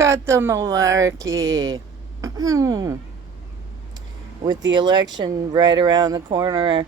Cut the malarkey. With the election right around the corner,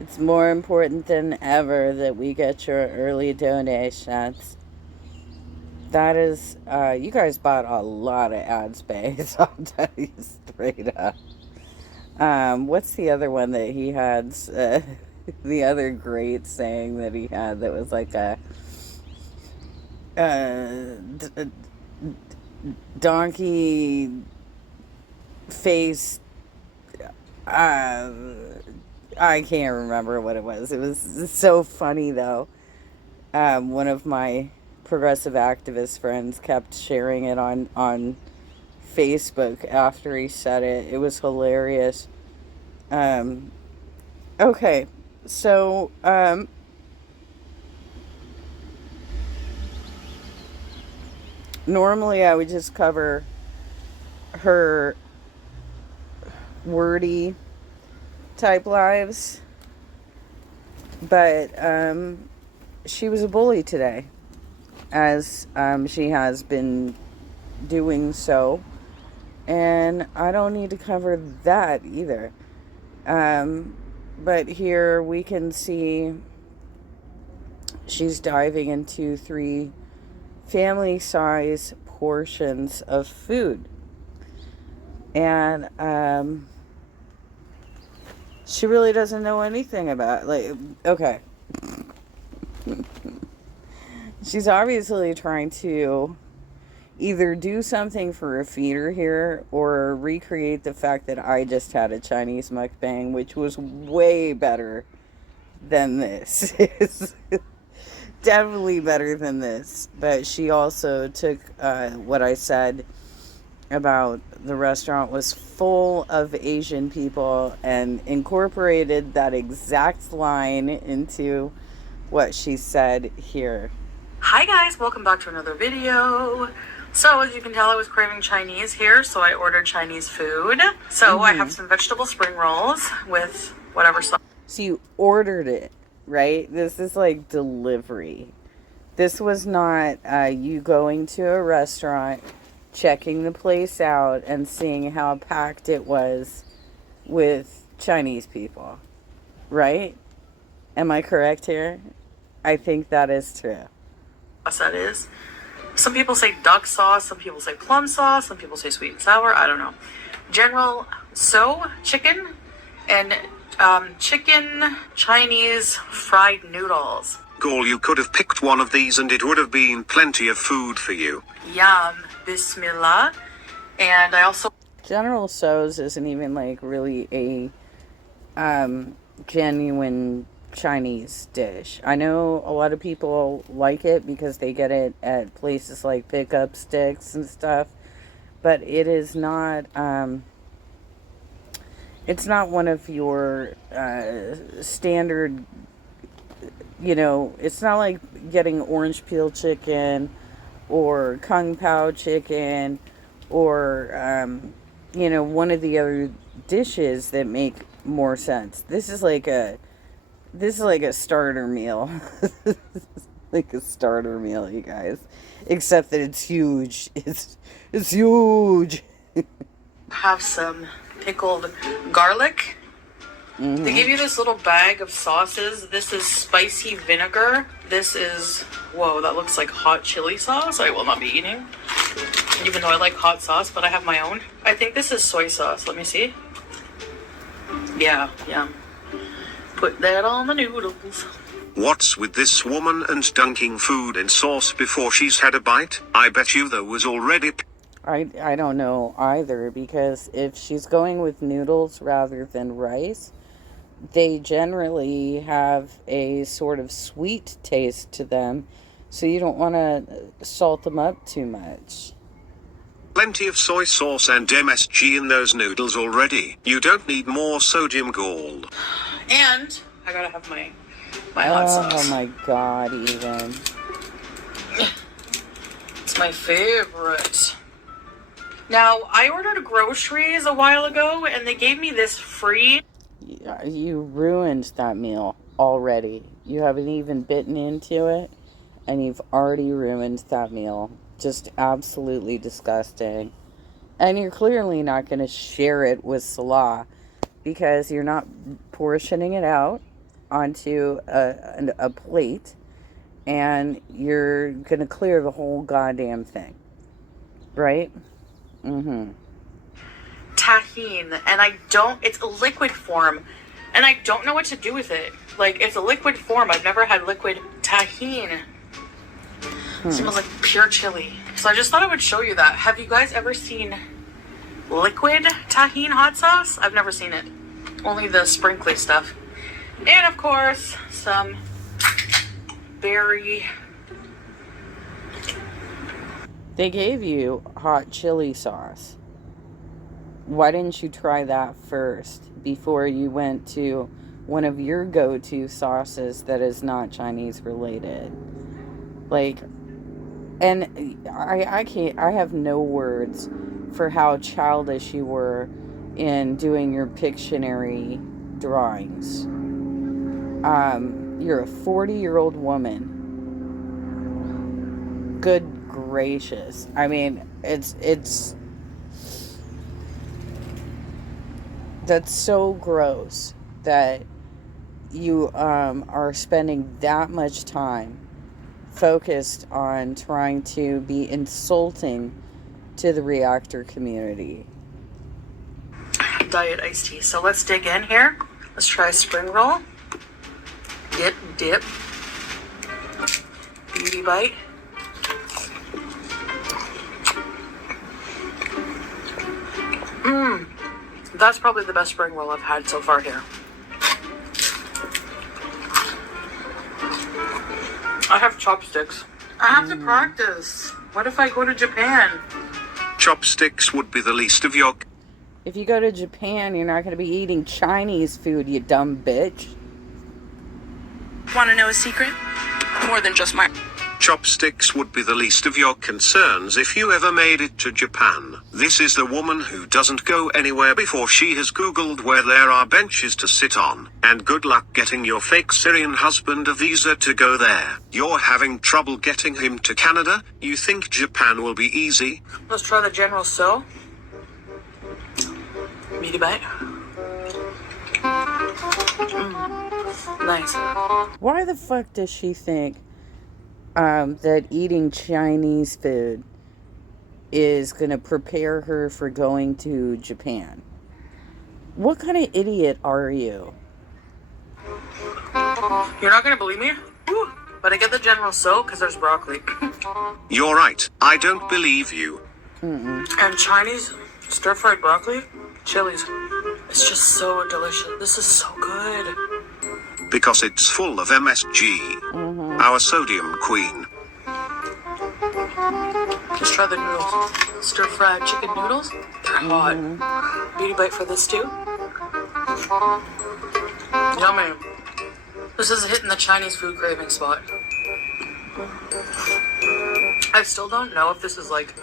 it's more important than ever that we get your early donations. That is, you guys bought a lot of ad space, I'll tell you straight up. What's the other one that he had? The other great saying that he had that was like a donkey face. Uh, I can't remember what it was. It was so funny though. One of my progressive activist friends kept sharing it on Facebook after he said it. It was hilarious. Okay, so normally I would just cover her wordy type lives, but she was a bully today, as she has been doing so, and I don't need to cover that either. But here we can see she's diving into 3 family size portions of food, and she really doesn't know anything about okay. She's obviously trying to either do something for a feeder here or recreate the fact that I just had a Chinese mukbang, which was way better than this. It's definitely better than this. But she also took what I said about the restaurant was full of Asian people and incorporated that exact line into what she said here. Hi guys, welcome back to another video. So as you can tell, I was craving Chinese here, so I ordered Chinese food. So I have some vegetable spring rolls with whatever sauce. So you ordered it, right? This is like delivery. This was not you going to a restaurant, checking the place out, and seeing how packed it was with Chinese people, right? Am I correct here? I think that is true. That is. Some people say duck sauce, some people say plum sauce, some people say sweet and sour, I don't know. Chicken and chicken Chinese fried noodles. Gaul, you could have picked one of these and it would have been plenty of food for you. Yum. Bismillah. And I also... General Tso's isn't even like really a genuine Chinese dish. I know a lot of people like it because they get it at places like Pickup Sticks and stuff, but it is not it's not one of your standard, it's not like getting orange peel chicken or kung pao chicken or one of the other dishes that make more sense. This is like a starter meal. Like a starter meal, you guys. Except that it's huge. It's huge. Have some pickled garlic. Mm-hmm. They give you this little bag of sauces. This is spicy vinegar. This is, whoa, that looks like hot chili sauce. I will not be eating, even though I like hot sauce, but I have my own. I think this is soy sauce. Let me see. Yeah. Put that on the noodles. What's with this woman and dunking food in sauce before she's had a bite? I bet you there was already... I don't know either, because if she's going with noodles rather than rice, they generally have a sort of sweet taste to them, so you don't want to salt them up too much. Plenty of soy sauce and MSG in those noodles already. You don't need more sodium, Gaul. And I gotta have my hot sauce. Oh my god, even. It's my favorite. Now, I ordered groceries a while ago, and they gave me this free. You ruined that meal already. You haven't even bitten into it, and you've already ruined that meal. Just absolutely disgusting. And you're clearly not going to share it with Salah because you're not portioning it out onto a plate, and you're going to clear the whole goddamn thing. Right? Mm-hmm. Tahine, and it's a liquid form, and I don't know what to do with it. Like, it's a liquid form. I've never had liquid tahine. It smells like pure chili. So I just thought I would show you that. Have you guys ever seen liquid tahine hot sauce? I've never seen it. Only the sprinkly stuff. And of course, some berry. They gave you hot chili sauce. Why didn't you try that first before you went to one of your go-to sauces that is not Chinese related? Like, and I have no words for how childish you were in doing your Pictionary drawings. You're a 40-year-old woman. Good gracious. I mean, it's that's so gross that you are spending that much time focused on trying to be insulting to the reactor community. Diet iced tea. So let's dig in here. Let's try a spring roll. Dip. Beauty bite. That's probably the best spring roll I've had so far here. I have chopsticks. I have to practice. What if I go to Japan? Chopsticks would be the least of your... If you go to Japan, you're not going to be eating Chinese food, you dumb bitch. Want to know a secret? More than just my... Chopsticks would be the least of your concerns if you ever made it to Japan. This is the woman who doesn't go anywhere before she has Googled where there are benches to sit on. And good luck getting your fake Syrian husband a visa to go there. You're having trouble getting him to Canada? You think Japan will be easy? Let's try the General So. Meaty bite. Nice. Why the fuck does she think that eating Chinese food is going to prepare her for going to Japan? What kind of idiot are you? You're not going to believe me? Woo. But I get the General So because there's broccoli. You're right, I don't believe you. And Chinese stir-fried broccoli, chilies. It's just so delicious. This is so good. Because it's full of MSG. Our sodium queen. Let's try the noodles. Stir-fried chicken noodles. They're hot. Beauty bite for this too. Yummy. This is hitting the Chinese food craving spot. I still don't know if this is like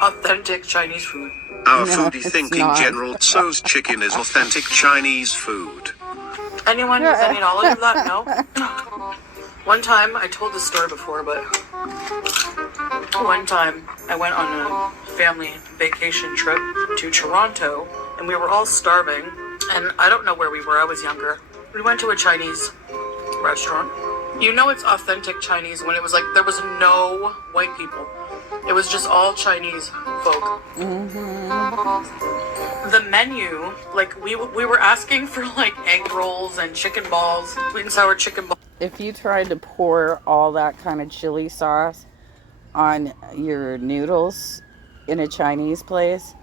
authentic Chinese food. Our No, foodie it's thinking not. General Tso's chicken is authentic Chinese food. Anyone with any knowledge of that? No? One time, I told this story before, but one time I went on a family vacation trip to Toronto, and we were all starving, and I don't know where we were, I was younger. We went to a Chinese restaurant. You know it's authentic Chinese when it was like, there was no white people. It was just all Chinese folk. The menu, like, we were asking for, like, egg rolls and chicken balls, sweet and sour chicken balls. If you tried to pour all that kind of chili sauce on your noodles in a Chinese place,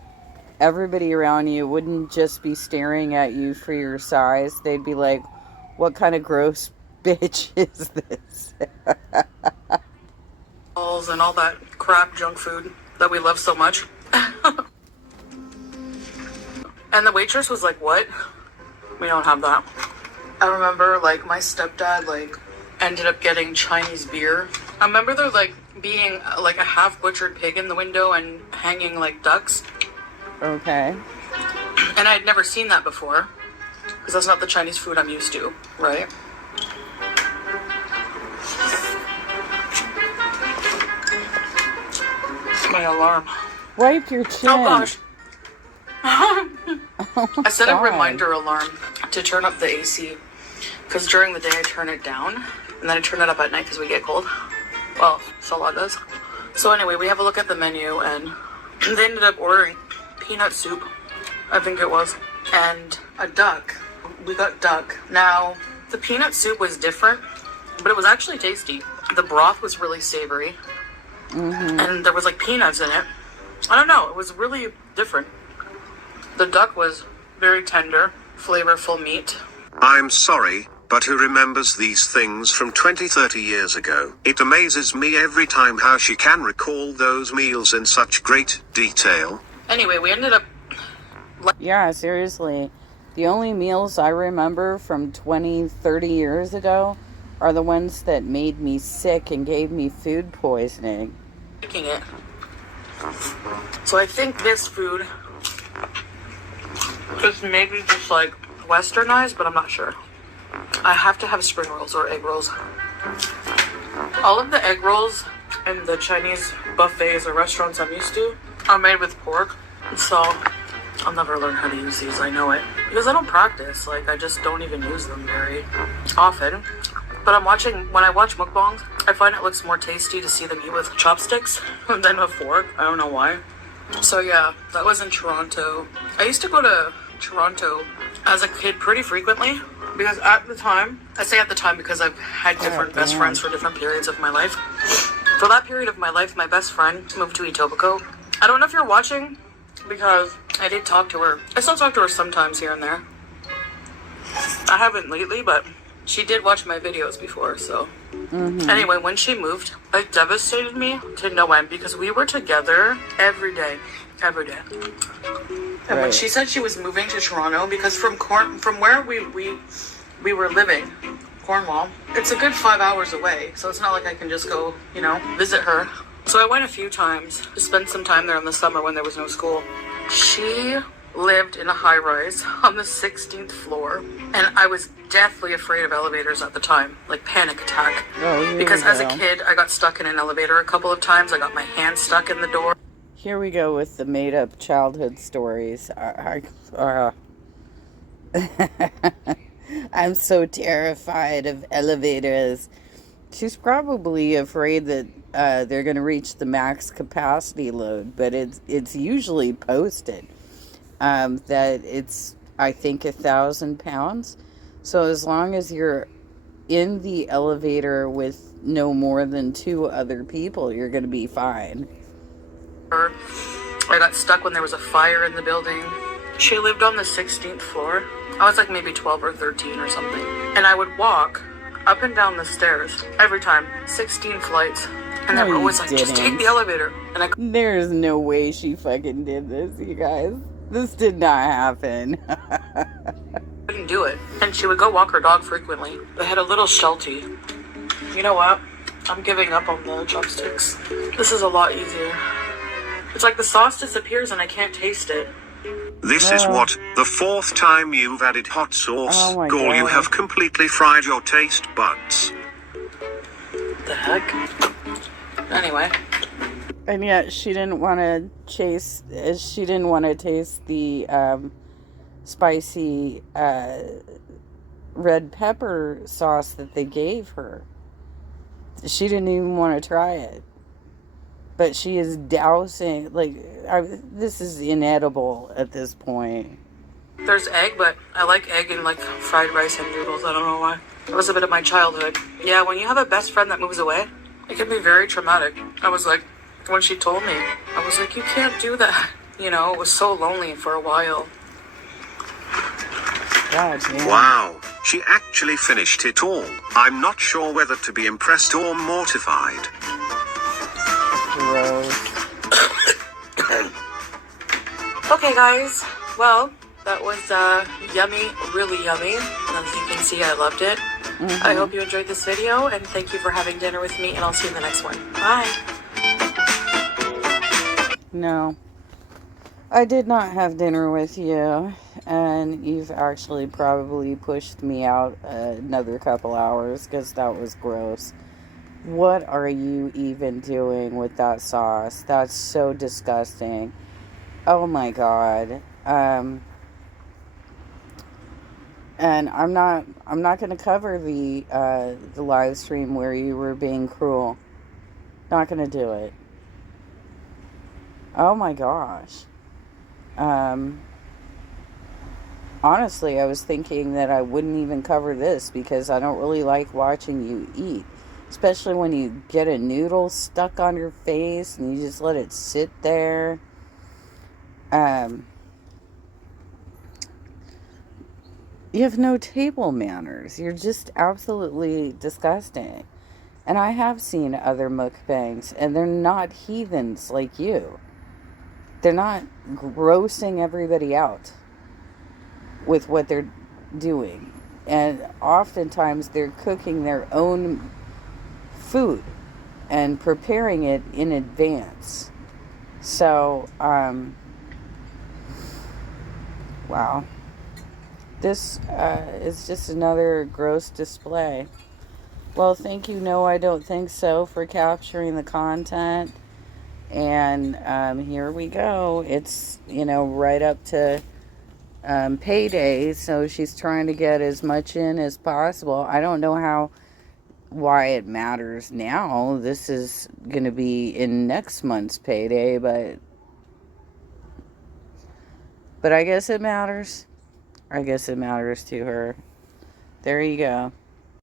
everybody around you wouldn't just be staring at you for your size. They'd be like, what kind of gross bitch is this? Balls and all that crap junk food that we love so much. And the waitress was like, what? We don't have that. I remember, like, my stepdad, like, ended up getting Chinese beer. I remember there, like, being, like, a half-butchered pig in the window and hanging, like, ducks. Okay. And I had never seen that before. Because that's not the Chinese food I'm used to, right? My alarm. Wipe your chin. Oh gosh. Oh I set a God. reminder alarm to turn up the AC. Because during the day I turn it down. And then I turn it up at night because we get cold. Well, Salah does. So anyway, we have a look at the menu. And they ended up ordering peanut soup. I think it was. And a duck. We got duck. Now, the peanut soup was different. But it was actually tasty. The broth was really savory. And there was like peanuts in it. I don't know. It was really different. The duck was very tender, flavorful meat. I'm sorry, but who remembers these things from 20, 30 years ago? It amazes me every time how she can recall those meals in such great detail. Anyway, we ended up... Yeah, seriously. The only meals I remember from 20, 30 years ago are the ones that made me sick and gave me food poisoning. Liking it. So I think this food is maybe just like westernized, but I'm not sure. I have to have spring rolls or egg rolls. All of the egg rolls in the Chinese buffets or restaurants I'm used to are made with pork. So I'll never learn how to use these, I know it. Because I don't practice, like I just don't even use them very often. But when I watch mukbangs, I find it looks more tasty to see them eat with chopsticks than a fork. I don't know why. So yeah, that was in Toronto. I used to go to Toronto as a kid pretty frequently because at the time, I say at the time because I've had different best friends for different periods of my life. For that period of my life, my best friend moved to Etobicoke. I don't know if you're watching because I did talk to her. I still talk to her sometimes here and there. I haven't lately, but she did watch my videos before, so. Anyway, when she moved, it devastated me to no end because we were together every day. Every day. And when she said she was moving to Toronto, because from where we were living, Cornwall, it's a good 5 hours away, so it's not like I can just go, visit her. So I went a few times to spend some time there in the summer when there was no school. She lived in a high-rise on the 16th floor, and I was deathly afraid of elevators at the time, like panic attack. Because as a kid, I got stuck in an elevator a couple of times. I got my hand stuck in the door. Here we go with the made-up childhood stories. I'm so terrified of elevators. She's probably afraid that they're going to reach the max capacity load, but it's usually posted that it's, I think, 1,000 pounds. So as long as you're in the elevator with no more than 2 other people, you're going to be fine. I got stuck when there was a fire in the building. She lived on the 16th floor. I was like maybe 12 or 13 or something. And I would walk up and down the stairs every time, 16 flights. And they were always like, just take the elevator. And There's no way she fucking did this, you guys. This did not happen. couldn't do it. And she would go walk her dog frequently. They had a little Sheltie. You know what? I'm giving up on the chopsticks. This is a lot easier. It's like the sauce disappears and I can't taste it. This is what, the 4th time you've added hot sauce. Oh my Gall, you God. have completely fried your taste buds. The heck? Anyway. And yet she didn't want to taste the spicy red pepper sauce that they gave her. She didn't even want to try it. But she is dousing, this is inedible at this point. There's egg, but I like egg in like fried rice and noodles. I don't know why. It was a bit of my childhood. Yeah, when you have a best friend that moves away, it can be very traumatic. I was like, when she told me, I was like, you can't do that. It was so lonely for a while. God damn. Wow, she actually finished it all. I'm not sure whether to be impressed or mortified. Gross. Okay, guys. Well, that was yummy, really yummy. As you can see, I loved it. I hope you enjoyed this video, and thank you for having dinner with me, and I'll see you in the next one. Bye. No. I did not have dinner with you, and you've actually probably pushed me out another couple hours, because that was gross. What are you even doing with that sauce? That's so disgusting. Oh my god. And I'm not going to cover the live stream where you were being cruel. Not going to do it. Oh my gosh. Honestly, I was thinking that I wouldn't even cover this because I don't really like watching you eat. Especially when you get a noodle stuck on your face and you just let it sit there. You have no table manners. You're just absolutely disgusting. And I have seen other mukbangs, and they're not heathens like you. They're not grossing everybody out with what they're doing. And oftentimes they're cooking their own food and preparing it in advance. So, wow. This is just another gross display. Well, thank you, No, I Don't Think So, for capturing the content. And here we go. It's, right up to payday, so she's trying to get as much in as possible. I don't know why it matters now. This is going to be in next month's payday, but I guess it matters. I guess it matters to her. There you go.